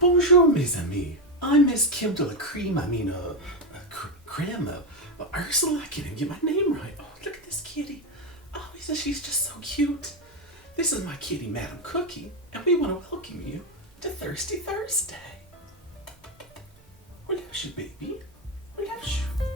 Bonjour, mes amis. I'm Miss Kim de LaCrème. Crème. Ursula, I can't even get my name right. Oh, look at this kitty. Oh, she's just so cute. This is my kitty, Madame Cookie, and we want to welcome you to Thirsty Thursday. We love you, baby. We love you.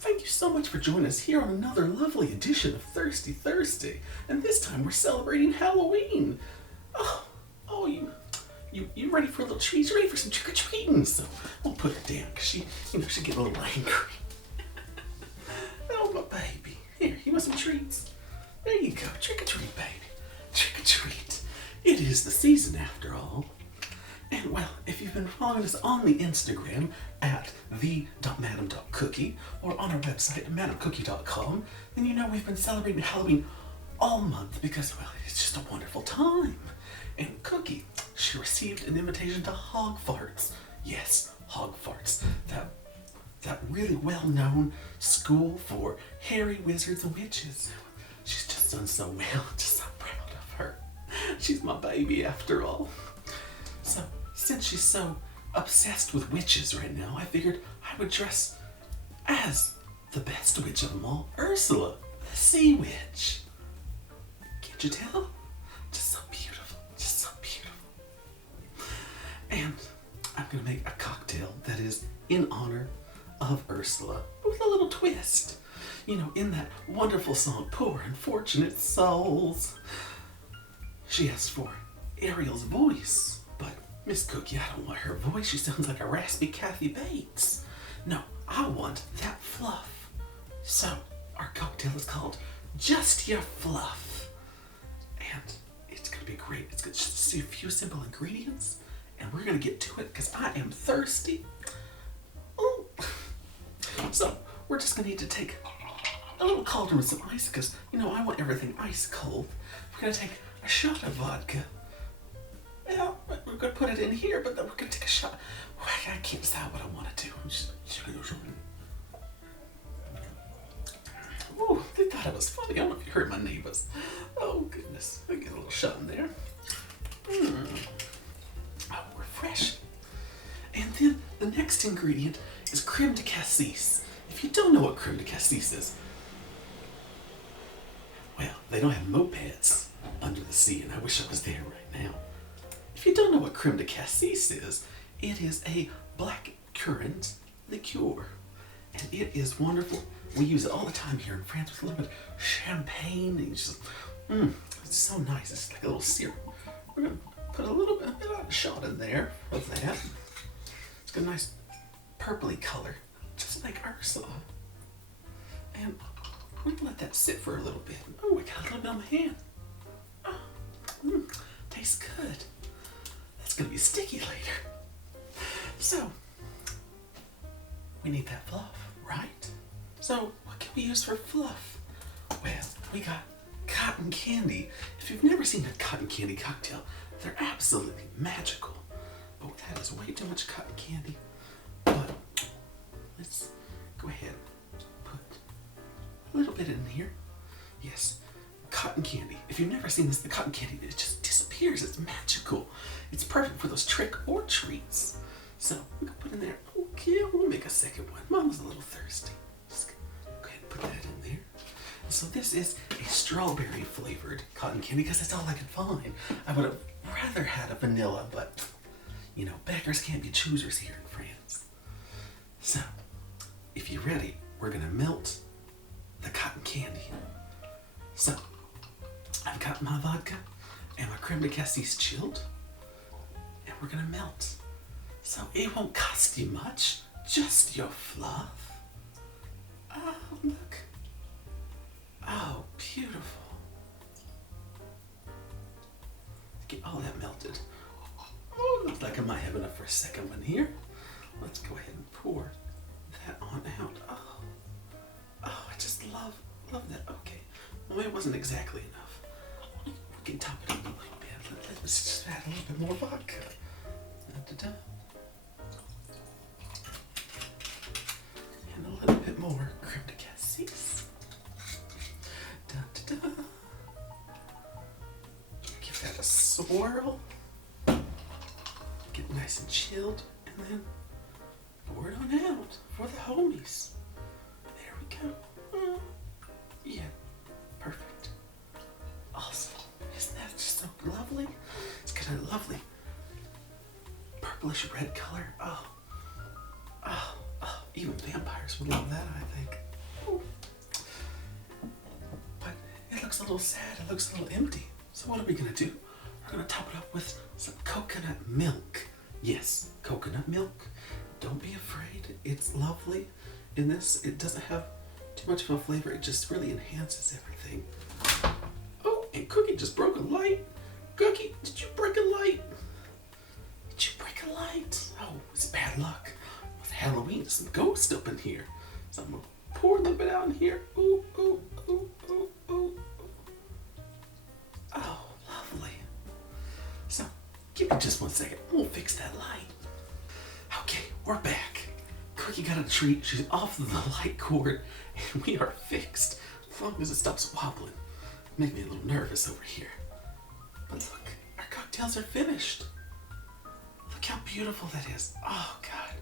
Thank you so much for joining us here on another lovely edition of Thirsty Thursday. And this time we're celebrating Halloween. Oh, you ready for a little treat? You ready for some trick-or-treating? So we'll put her down because she get a little angry. Oh, my baby. Here, you want some treats? There you go. Trick-or-treat, baby. Trick-or-treat. It is the season after all. And well, if you've been following us on the Instagram at the.madame.cookie or on our website, madamcookie.com, then you know we've been celebrating Halloween all month because, well, it's just a wonderful time. And Cookie, she received an invitation to Hogfarts. Yes, Hogfarts. That really well-known school for hairy wizards and witches. She's just done so well. Just so proud of her. She's my baby after all. So, since she's so obsessed with witches right now, I figured I would dress as the best witch of them all, Ursula, the sea witch. Can't you tell? Just so beautiful, just so beautiful. And I'm gonna make a cocktail that is in honor of Ursula, with a little twist. You know, in that wonderful song, Poor Unfortunate Souls, she asked for Ariel's voice. But Miss Cookie, I don't want her voice. She sounds like a raspy Kathy Bates. No, I want that fluff. So, our cocktail is called Just Your Fluff. And it's going to be great. It's going to just a few simple ingredients. And we're going to get to it because I am thirsty. Ooh. So, we're just going to need to take a little cauldron with some ice because, I want everything ice cold. We're going to take a shot of vodka. Well, we're going to put it in here, but then we're going to take a shot. I can't decide what I want to do. I'm just Ooh, they thought it was funny. I don't know if you heard my neighbors. Oh, goodness. I get a little shot in there. Oh, refreshing. And then the next ingredient is Crème de Cassis. If you don't know what Crème de Cassis is, well, they don't have mopeds under the sea, and I wish I was there right now. If you don't know what Crème de Cassis is, it is a black currant liqueur. And it is wonderful. We use it all the time here in France with a little bit of champagne. And it's just, it's so nice. It's like a little syrup. We're going to put a little bit of a shot in there of that. It's got a nice purpley color, just like Ursula. And we're going to let that sit for a little bit. Oh, I got a little bit on my hand. Oh, tastes good. It's gonna be sticky later. So, we need that fluff, right? So, what can we use for fluff? Well, we got cotton candy. If you've never seen a cotton candy cocktail, they're absolutely magical. Oh, that is way too much cotton candy. But, let's go ahead and put a little bit in here. Yes, cotton candy. If you've never seen this, the cotton candy, it just disappears. It's magical. It's perfect for those trick or treats. So I'm gonna put in there. Okay, we'll make a second one. Mama's a little thirsty. Just go ahead and put that in there. And so this is a strawberry flavored cotton candy because that's all I could find. I would have rather had a vanilla, but beggars can't be choosers here in France. So if you're ready, we're gonna melt the cotton candy. So I've got my vodka and my Crème de Cassis chilled, and we're gonna melt. So it won't cost you much, just your fluff. Oh, look. Oh, beautiful. Get all that melted. Oh, looks like I might have enough for a second one here. Let's go ahead and pour that on out. Oh, I just love that. Okay. Well, it wasn't exactly enough. We can top it up a little bit. Let's just add a little bit more vodka. Da-da-da. And a little bit more Crème de Cassis. Da-da-da. a swirl. Get nice and chilled, and then pour it on out for the homies. There we go. Yeah, perfect. Awesome. Isn't that just so lovely? It's got a lovely purplish red color. Oh, even vampires would love that, I think. Ooh. But it looks a little sad. It looks a little empty. So what are we gonna do? We're gonna top it up with some coconut milk. Yes, coconut milk. Don't be afraid. It's lovely. In this, it doesn't have too much of a flavor. It just really enhances everything. Oh, and Cookie just broke a light. Cookie, did you break a light? Did you break a light? Oh, it's bad luck. With Halloween, there's some ghosts up in here. So I'm gonna pour a little bit out in here. Ooh, ooh, ooh, ooh, ooh, ooh. Oh, lovely. So, give me just 1 second. We'll fix that light. Okay, we're back. Cookie got a treat. She's off the light cord, and we are fixed. As long as it stops wobbling. Make me a little nervous over here. But look, our cocktails are finished. Look how beautiful that is. Oh, God.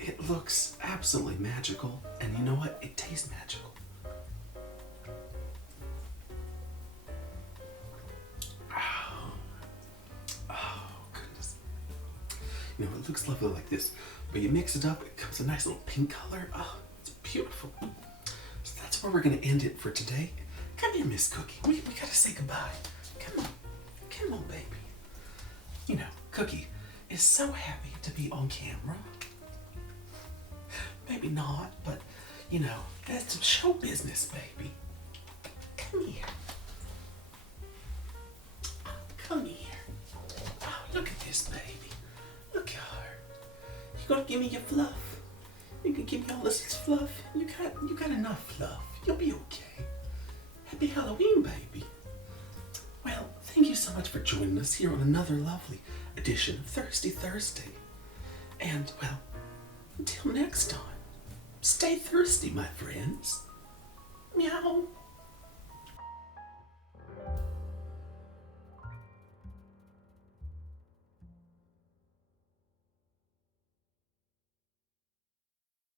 It looks absolutely magical, and you know what? It tastes magical. Oh, goodness. You know, it looks lovely like this, but you mix it up, it comes a nice little pink color. Oh, it's beautiful. So that's where we're going to end it for today. Come here, Miss Cookie. We got to say goodbye. Come on, baby. You know, Cookie is so happy to be on camera. Maybe not, but, you know, that's some show business, baby. Come here. Oh, come here. Oh, look at this, baby. Look at her. You gonna give me your fluff? You can give me all this fluff? You got enough fluff. You'll be okay. Happy Halloween, baby. Well, thank you so much for joining us here on another lovely edition of Thirsty Thursday. And, well, until next time, stay thirsty, my friends. Meow.